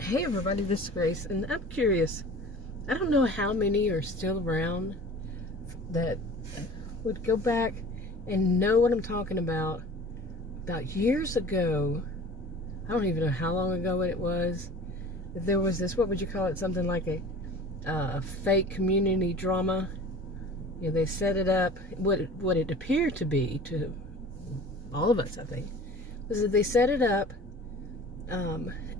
Hey everybody, this is Grace, and I'm curious. I don't know how many are still around that would go back and know what I'm talking about. About years ago, I don't even know how long ago it was, that there was this, what would you call it, something like a fake community drama. You know, they set it up, what it appeared to be, to all of us, I think, was that they set it up,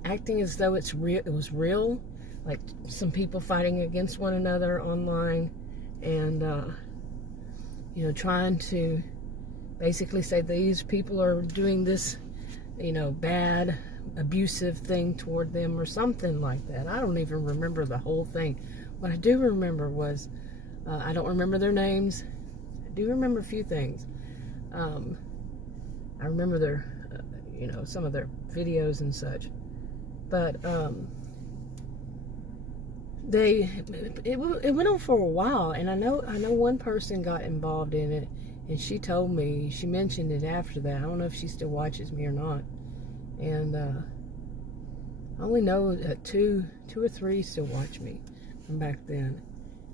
acting as though it was real, like some people fighting against one another online, and trying to basically say these people are doing this, bad, abusive thing toward them or something like that. I don't even remember the whole thing. What I do remember was, I don't remember their names. I do remember a few things. I remember their, some of their videos and such. But it went on for a while, and I know one person got involved in it, and she told me, she mentioned it after that. I don't know if she still watches me or not, and I only know that two or three still watch me from back then.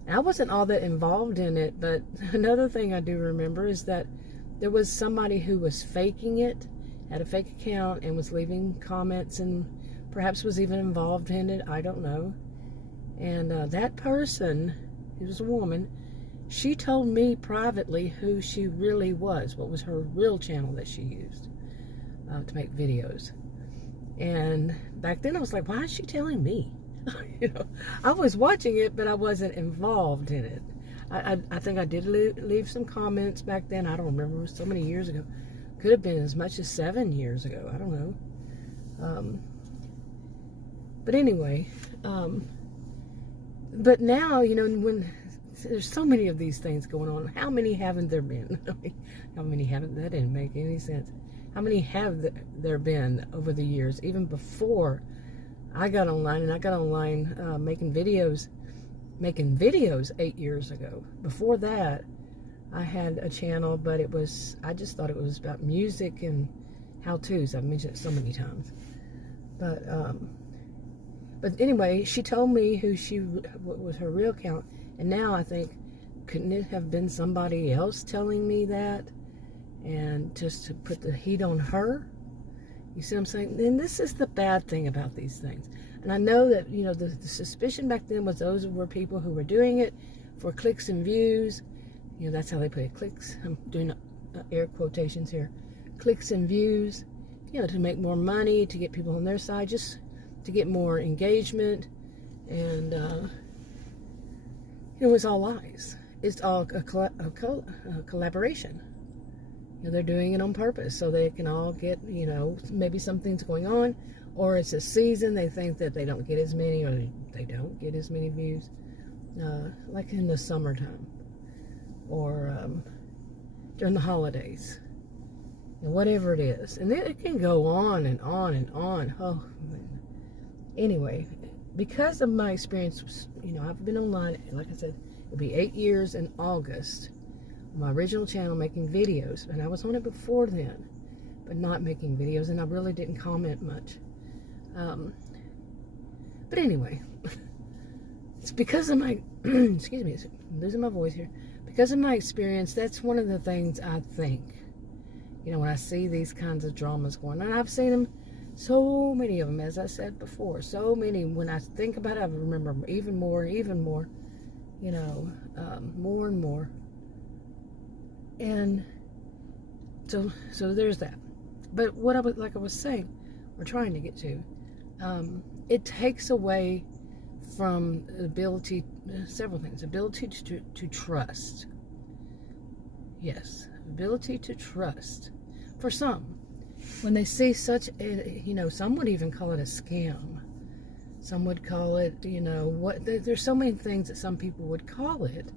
And I wasn't all that involved in it, but another thing I do remember is that there was somebody who was faking it, had a fake account, and was leaving comments and perhaps was even involved in it. I don't know. And that person, who was a woman, she told me privately who she really was, what was her real channel that she used to make videos. And back then I was like, why is she telling me? I was watching it, but I wasn't involved in it. I think I did leave some comments back then. I don't remember. It was so many years ago. Could have been as much as 7 years ago. I don't know. But anyway, but now, when there's so many of these things going on, how many haven't there been? How many haven't? That didn't make any sense. How many have there been over the years, even before I got online? And I got online making videos 8 years ago. Before that, I had a channel, but I just thought it was about music and how-tos. I've mentioned it so many times. But anyway, she told me what was her real account, and now I think, couldn't it have been somebody else telling me that, and just to put the heat on her? You see what I'm saying? And this is the bad thing about these things. And I know that, the suspicion back then was those were people who were doing it for clicks and views. That's how they put it, clicks. I'm doing air quotations here. Clicks and views, to make more money, to get people on their side, just to get more engagement. And it was all lies. It's all a collaboration. They're doing it on purpose so they can all get, maybe something's going on, or it's a season. They think that they don't get as many, or they don't get as many views, like in the summertime, or during the holidays, and whatever it is. And it can go on and on and on. Oh, man. Anyway, because of my experience, I've been online, like I said, it'll be 8 years in August, on my original channel making videos. And I was on it before then, but not making videos, and I really didn't comment much. But anyway, it's because of my, excuse me, I'm losing my voice here. Because of my experience, that's one of the things I think, when I see these kinds of dramas going on. And I've seen them, so many of them, as I said before, so many. When I think about it, I remember even more, more and more. And so there's that. But what I was saying, we're trying to get to, it takes away from the ability, several things, ability to trust. Yes, ability to trust. For some, when they see such a, some would even call it a scam. Some would call it, there's so many things that some people would call it.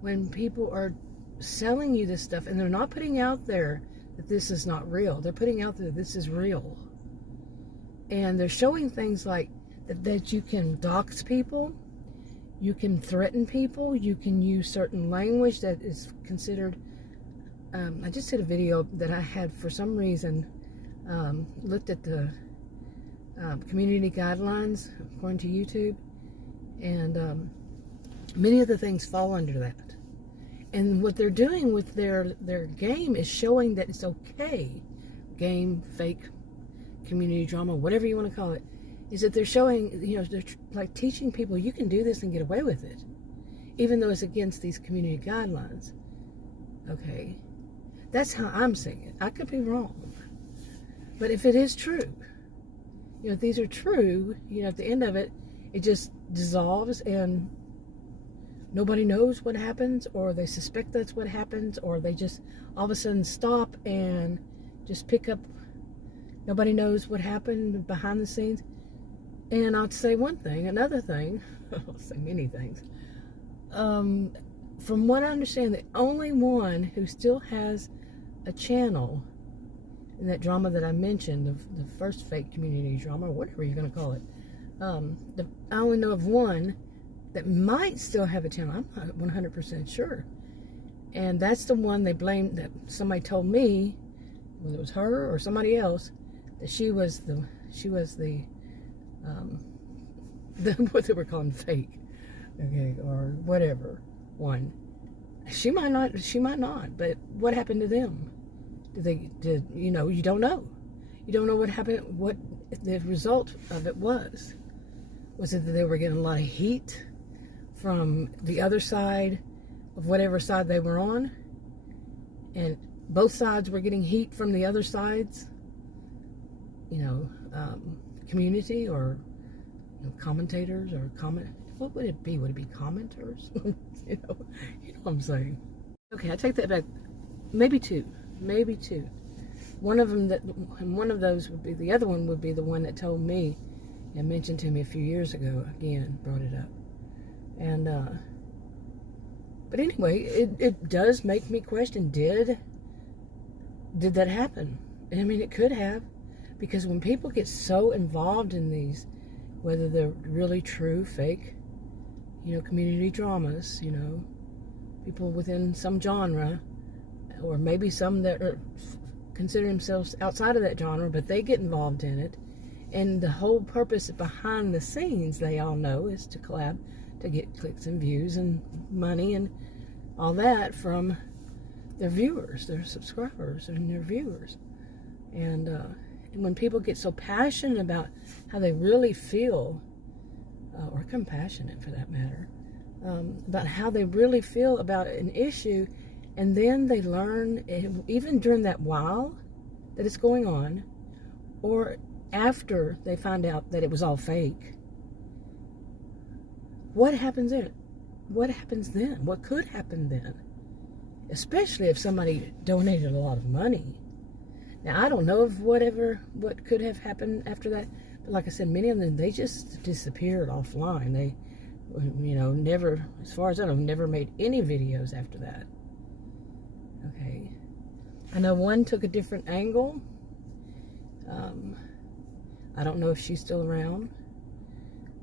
When people are selling you this stuff, and they're not putting out there that this is not real. They're putting out there this is real. And they're showing things like that you can dox people, you can threaten people, you can use certain language that is considered, I just did a video that I had, for some reason, looked at the community guidelines, according to YouTube. And many of the things fall under that. And what they're doing with their game is showing that it's okay. Game, fake, community drama, whatever you want to call it, is that they're showing, they're like teaching people you can do this and get away with it, even though it's against these community guidelines. Okay, that's how I'm seeing it. I could be wrong, but if it is true, if these are true, at the end of it, it just dissolves and nobody knows what happens, or they suspect that's what happens, or they just all of a sudden stop and just pick up. Nobody knows what happened behind the scenes. And I'll say one thing. Another thing, I'll say many things. From what I understand, the only one who still has a channel in that drama that I mentioned, the first fake community drama, or whatever you're going to call it, I only know of one that might still have a channel. I'm not 100% sure. And that's the one they blamed, that somebody told me, whether it was her or somebody else, that she was the what they were calling fake, okay, or whatever one. She might not, but what happened to them? You don't know. You don't know what happened, what the result of it was. Was it that they were getting a lot of heat from the other side of whatever side they were on? And both sides were getting heat from the other sides, community, or commentators, or what would it be? Would it be commenters? you know what I'm saying. Okay, I take that back. Maybe two. One of those would be, the other one would be the one that told me and mentioned to me a few years ago. Again, brought it up. And but anyway, it does make me question, did that happen? I mean, it could have, because when people get so involved in these, whether they're really true, fake, community dramas, people within some genre, or maybe some that consider themselves outside of that genre, but they get involved in it, and the whole purpose behind the scenes, they all know, is to collab, to get clicks and views and money and all that from their viewers, their subscribers, and their viewers. And when people get so passionate about how they really feel, or compassionate for that matter, about how they really feel about an issue, and then they learn, even during that while that it's going on, or after they find out that it was all fake, what happens then? What happens then? What could happen then? Especially if somebody donated a lot of money. Now, I don't know of what could have happened after that. But like I said, many of them, they just disappeared offline. They, never, as far as I know, never made any videos after that. Okay. I know one took a different angle. I don't know if she's still around.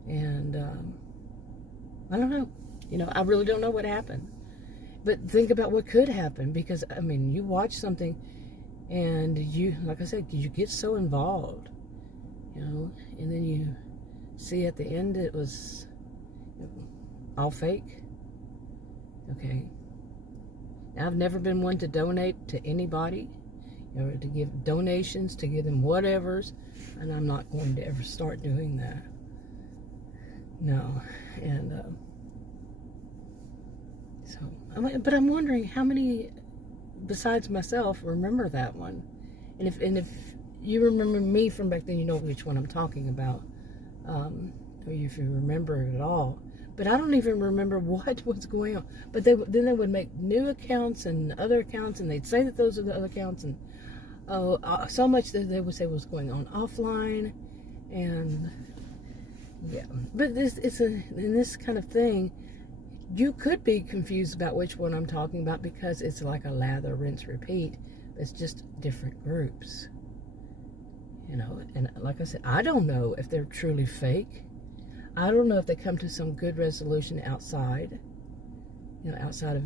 And I don't know. I really don't know what happened. But think about what could happen, because, I mean, you watch something and you, like I said, you get so involved, and then you see at the end it was all fake. Okay. Now, I've never been one to donate to anybody, to give donations, to give them whatevers, and I'm not going to ever start doing that. No. And, but I'm wondering how many, besides myself, remember that one. And if you remember me from back then, you know which one I'm talking about, or if you remember it at all. But I don't even remember what was going on. But then they would make new accounts and other accounts, and they'd say that those are the other accounts, and so much that they would say was going on offline, and yeah. But in this kind of thing, you could be confused about which one I'm talking about, because it's like a lather, rinse, repeat. It's just different groups, and like I said, I don't know if they're truly fake. I don't know if they come to some good resolution outside, outside of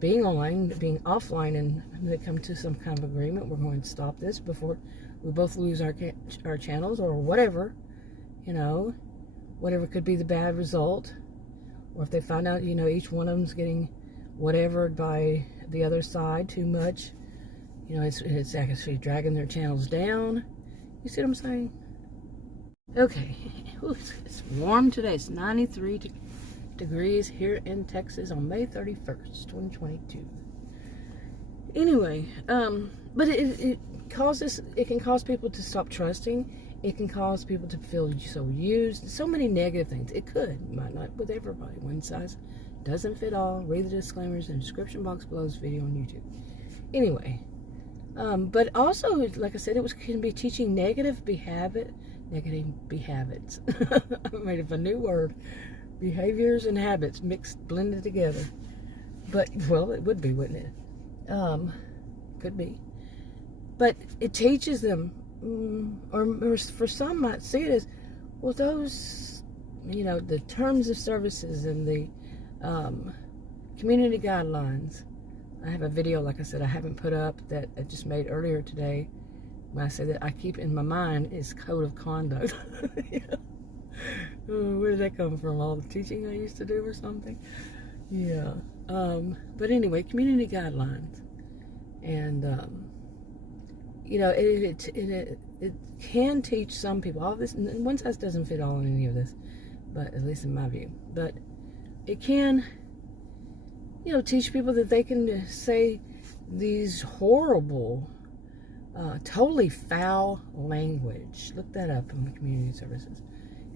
being online, being offline, and they come to some kind of agreement. We're going to stop this before we both lose our channels or whatever, you know, whatever could be the bad result. Or if they find out, you know, each one of them's getting whatevered by the other side too much, you know, it's actually dragging their channels down. You see what I'm saying? Okay, ooh, it's warm today. It's 93 degrees here in Texas on May 31st, 2022. Anyway, but it can cause people to stop trusting. It can cause people to feel so used. So many negative things. It could, might not with everybody. One size doesn't fit all. Read the disclaimers in the description box below this video on YouTube. Anyway, but also, like I said, can be teaching negative behabits. I made up a new word. Behaviors and habits blended together. But, well, it would be, wouldn't it? Could be. But it teaches them, or for some might see it as, well, those, you know, the terms of services and the community guidelines. I have a video, like I said, I haven't put up that I just made earlier today. When I say that I keep in my mind is code of conduct. Yeah. Where did that come from? All the teaching I used to do or something? Yeah. But anyway, community guidelines. And, you know, it can teach some people. All this, one size doesn't fit all in any of this, but at least in my view. But it can, you know, teach people that they can say these horrible, totally foul language. Look that up on the community services.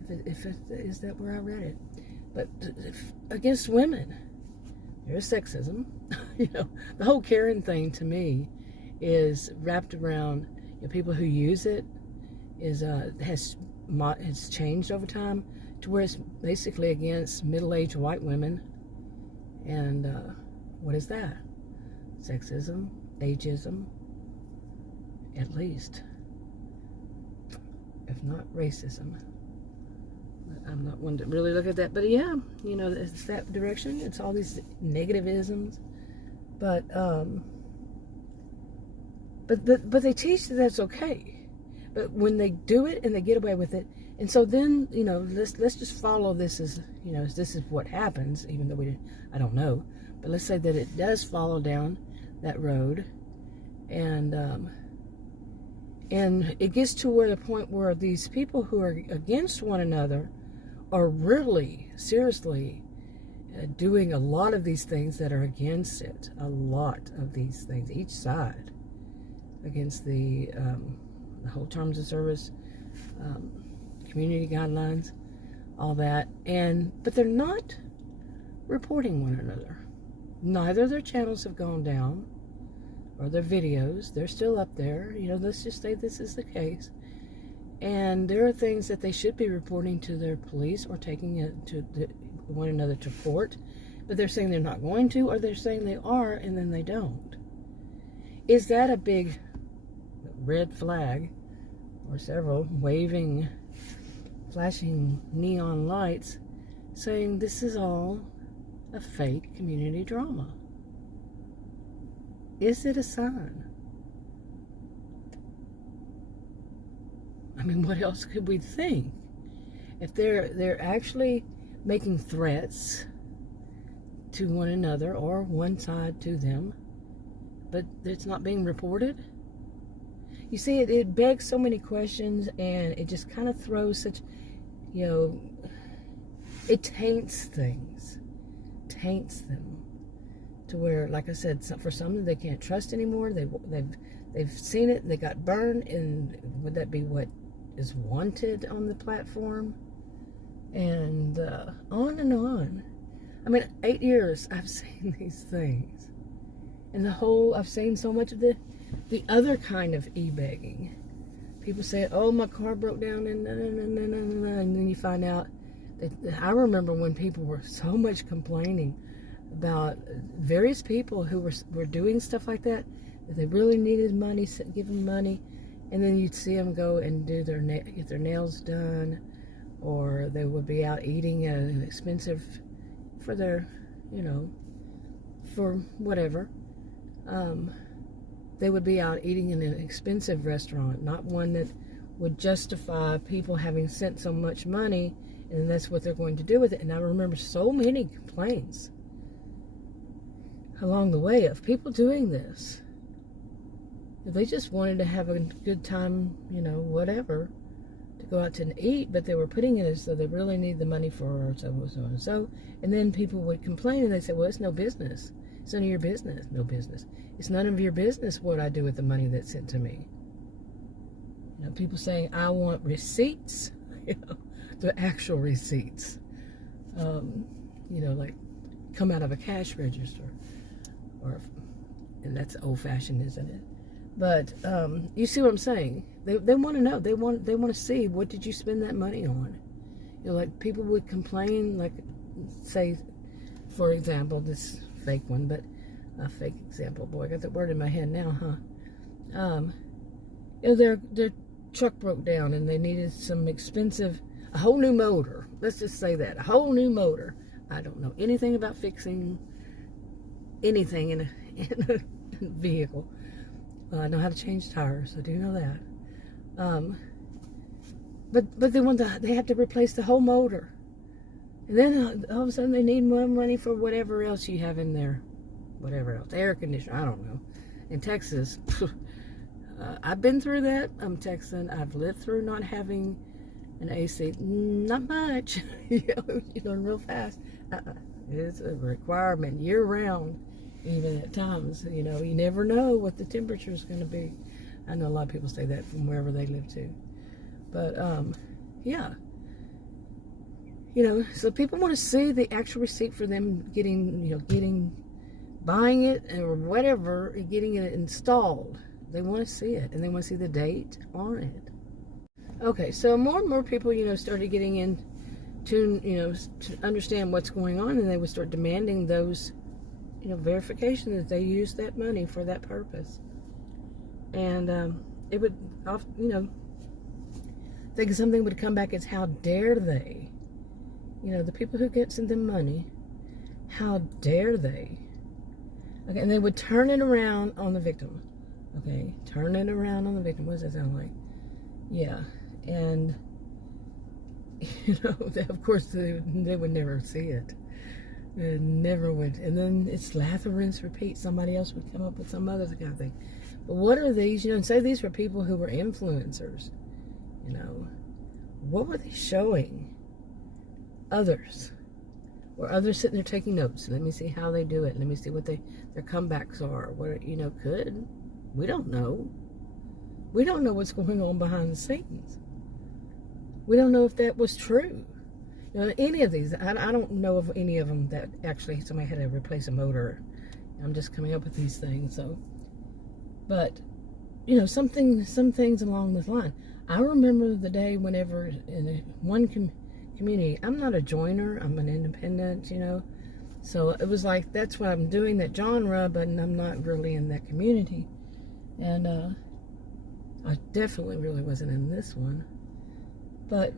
Is that where I read it? But against women, there's sexism. You know, the whole Karen thing to me is wrapped around, you know, people who use it has changed over time to where it's basically against middle-aged white women. And what is that? Sexism, ageism, at least, if not racism. I'm not one to really look at that, but yeah, you know, it's that direction. It's all these negativisms, but they teach that that's okay. But when they do it and they get away with it, and so then, you know, let's just follow this as, you know, this is what happens, even though I don't know, but let's say that it does follow down that road, and it gets to where the point where these people who are against one another are really, seriously doing a lot of these things that are against it. A lot of these things, each side, against the whole terms of service, community guidelines, all that. But they're not reporting one another. Neither their channels have gone down, or their videos. They're still up there. You know, let's just say this is the case. And there are things that they should be reporting to their police or taking it to one another to court, but they're saying they're not going to, or they're saying they are and then they don't. Is that a big red flag, or several waving, flashing neon lights saying this is all a fake community drama? Is it a sign? I mean, what else could we think? If they're actually making threats to one another or one side to them, but it's not being reported? You see, it begs so many questions, and it just kind of throws such, you know, it taints things, taints them to where, like I said, for some they can't trust anymore. They've seen it, they got burned, and would that be what is wanted on the platform? And on and on. I mean, 8 years I've seen these things, and I've seen so much of the other kind of e-begging. People say, oh, my car broke down, and then you find out that, I remember when people were so much complaining about various people who were doing stuff like that they really needed money, give them money, and then you'd see them go and do get their nails done, or they would be out eating at an expensive, for their, you know, for whatever. they would be out eating in an expensive restaurant, not one that would justify people having sent so much money, and that's what they're going to do with it. And I remember so many complaints along the way of people doing this. They just wanted to have a good time, whatever, to go out to eat, but they were putting it as though they really need the money for so and so. And then people would complain, and they said, well, it's no business. It's none of your business. No business. It's none of your business what I do with the money that's sent to me. People saying, I want receipts, the actual receipts, like come out of a cash register, and that's old-fashioned, isn't it? But you see what I'm saying? They want to know. They want to see, what did you spend that money on? Like people would complain, like say, for example, this fake one, but a fake example. Boy, I got that word in my head now, huh? Their truck broke down and they needed some expensive, a whole new motor. Let's just say that, a whole new motor. I don't know anything about fixing anything in a vehicle. I know how to change tires. I do know that. But they have to replace the whole motor. And then all of a sudden they need more money for whatever else you have in there. Whatever else. Air conditioner. I don't know. In Texas, I've been through that. I'm Texan. I've lived through not having an AC. Not much. You learn real fast. It's a requirement year-round, even at times. You never know what the temperature is going to be. I know a lot of people say that from wherever they live too. But, yeah. So people want to see the actual receipt for them buying it or whatever, getting it installed. They want to see it, and they want to see the date on it. Okay, so more and more people, started getting in to understand what's going on, and they would start demanding those, verification that they used that money for that purpose. And it would, think something would come back as, how dare they? The people who sent them money, how dare they? Okay, and they would turn it around on the victim. Okay, turn it around on the victim. What does that sound like? Yeah, and of course they would never see it. They never would. And then it's lather, rinse, repeat. Somebody else would come up with some other kind of thing. But what are these? And say these were people who were influencers. What were they showing others? Or others sitting there taking notes. Let me see how they do it. Let me see what their comebacks are. What could. We don't know. We don't know what's going on behind the scenes. We don't know if that was true. Any of these, I don't know of any of them that actually somebody had to replace a motor. I'm just coming up with these things. So, but some things along this line. I remember the day whenever in one community, I'm not a joiner. I'm an independent. So it was like that's what I'm doing, that genre, but I'm not really in that community. And I definitely really wasn't in this one. But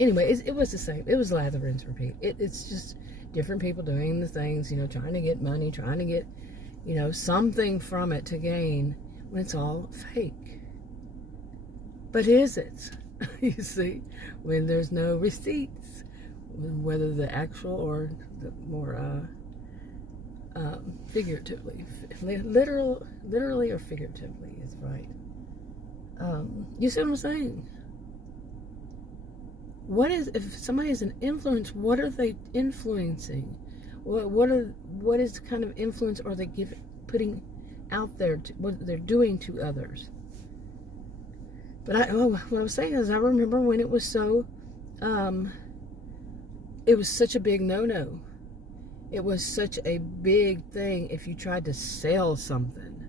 anyway, it was the same. It was lather, rinse, repeat. It's just different people doing the things, trying to get money, trying to get, something from it to gain, when it's all fake. But is it? You see, when there's no receipts, whether the actual or the more figuratively, literally or figuratively is right. You see what I'm saying? If somebody is an influence, what are they influencing? What is the kind of influence are they putting out there, what they're doing to others? But what I'm saying is, I remember when it was so, it was such a big no-no. It was such a big thing if you tried to sell something,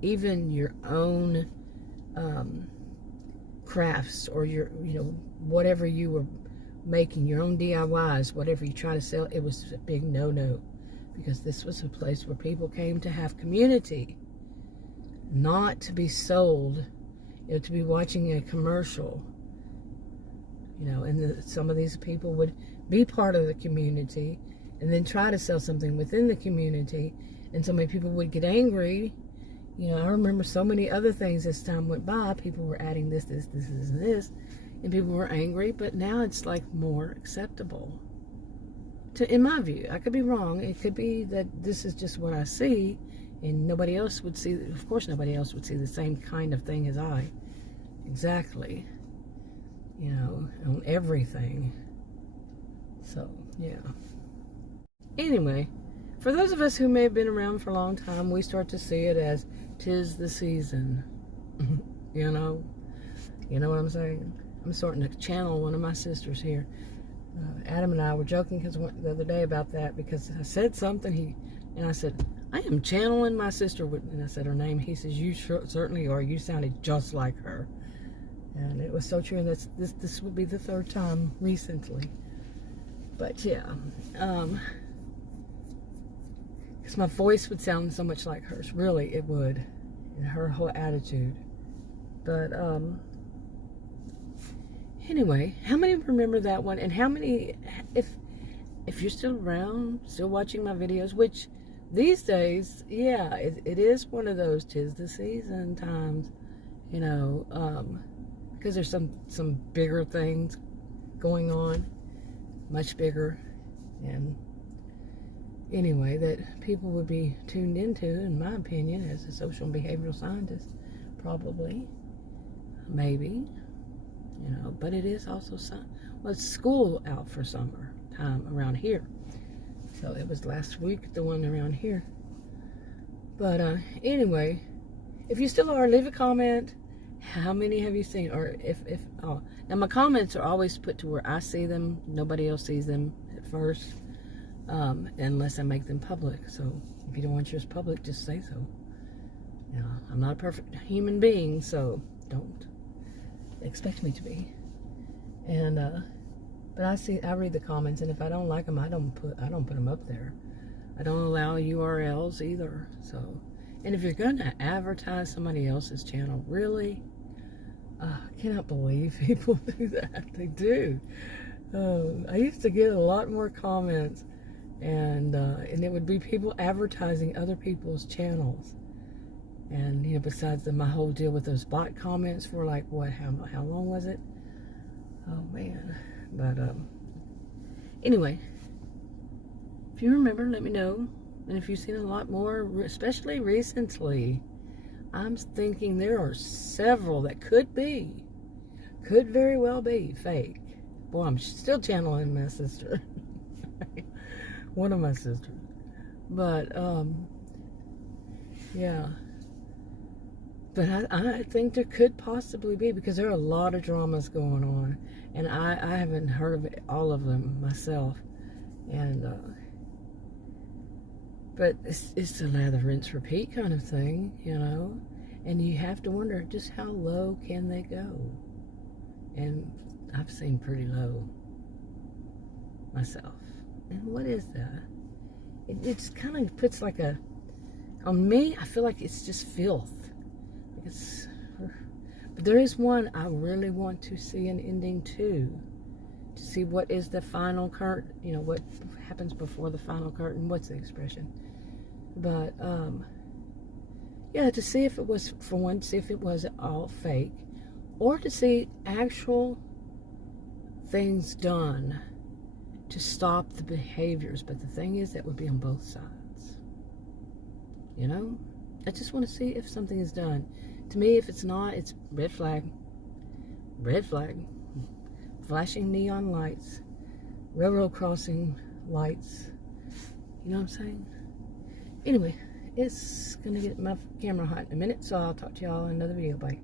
even your own crafts or your, whatever you were making, your own DIYs, whatever you try to sell, it was a big no-no, because this was a place where people came to have community, not to be sold, to be watching a commercial, and some of these people would be part of the community and then try to sell something within the community, and so many people would get angry, You know, I remember so many other things as time went by. People were adding this, and this, and people were angry, but now it's like more acceptable. In my view, I could be wrong. It could be that this is just what I see, and nobody else would see. Of course, nobody else would see the same kind of thing as I. Exactly. You know, on everything. So, yeah. Anyway, for those of us who may have been around for a long time, we start to see it as 'tis the season. You know what I'm saying? I'm starting to channel one of my sisters here. Adam and I were joking the other day about that, because I said something, and I said, I am channeling my sister, and I said her name. He says, you certainly are. You sounded just like her. And it was so true, and this would be the third time recently. But yeah, because my voice would sound so much like hers. Really, it would. And her whole attitude. But, anyway, how many remember that one? And how many, if you're still around, still watching my videos, which these days, yeah, it is one of those 'tis the season times, you know, because there's some bigger things going on, much bigger, and anyway, that people would be tuned into, in my opinion, as a social and behavioral scientist, probably, maybe, you know, but it is also it's school out for summer time around here. So it was last week, the one around here. But anyway, if you still are, leave a comment. How many have you seen? Or now my comments are always put to where I see them. Nobody else sees them at first, unless I make them public. So if you don't want yours public, just say so. You know, I'm not a perfect human being, so don't expect me to be. And but I read the comments, and if I don't like them, I don't put them up there. I don't allow URLs either. So, and if you're gonna advertise somebody else's channel, really, I cannot believe people do that. They do. I used to get a lot more comments, and it would be people advertising other people's channels. And you know, besides my whole deal with those bot comments for like what? How long was it? Oh man. But anyway, if you remember, let me know. And if you've seen a lot more, especially recently, I'm thinking there are several that could very well be fake. Boy, I'm still channeling my sister. One of my sisters. But yeah. But I think there could possibly be, because there are a lot of dramas going on, and I haven't heard of all of them myself, and but it's a lather, rinse, repeat kind of thing, you know, and you have to wonder just how low can they go, and I've seen pretty low myself. And what is that? It just kind of puts like on me, I feel like it's just filth. But there is one I really want to see an ending to see what is the final curtain, you know, what happens before the final curtain. What's the expression? But yeah, to see if it was, for one, to see if it was all fake, or to see actual things done to stop the behaviors. But the thing is, that would be on both sides, you know. I just want to see if something is done. To me, if it's not, it's red flag. Red flag. Flashing neon lights. Railroad crossing lights. You know what I'm saying? Anyway, it's going to get my camera hot in a minute, so I'll talk to y'all in another video. Bye.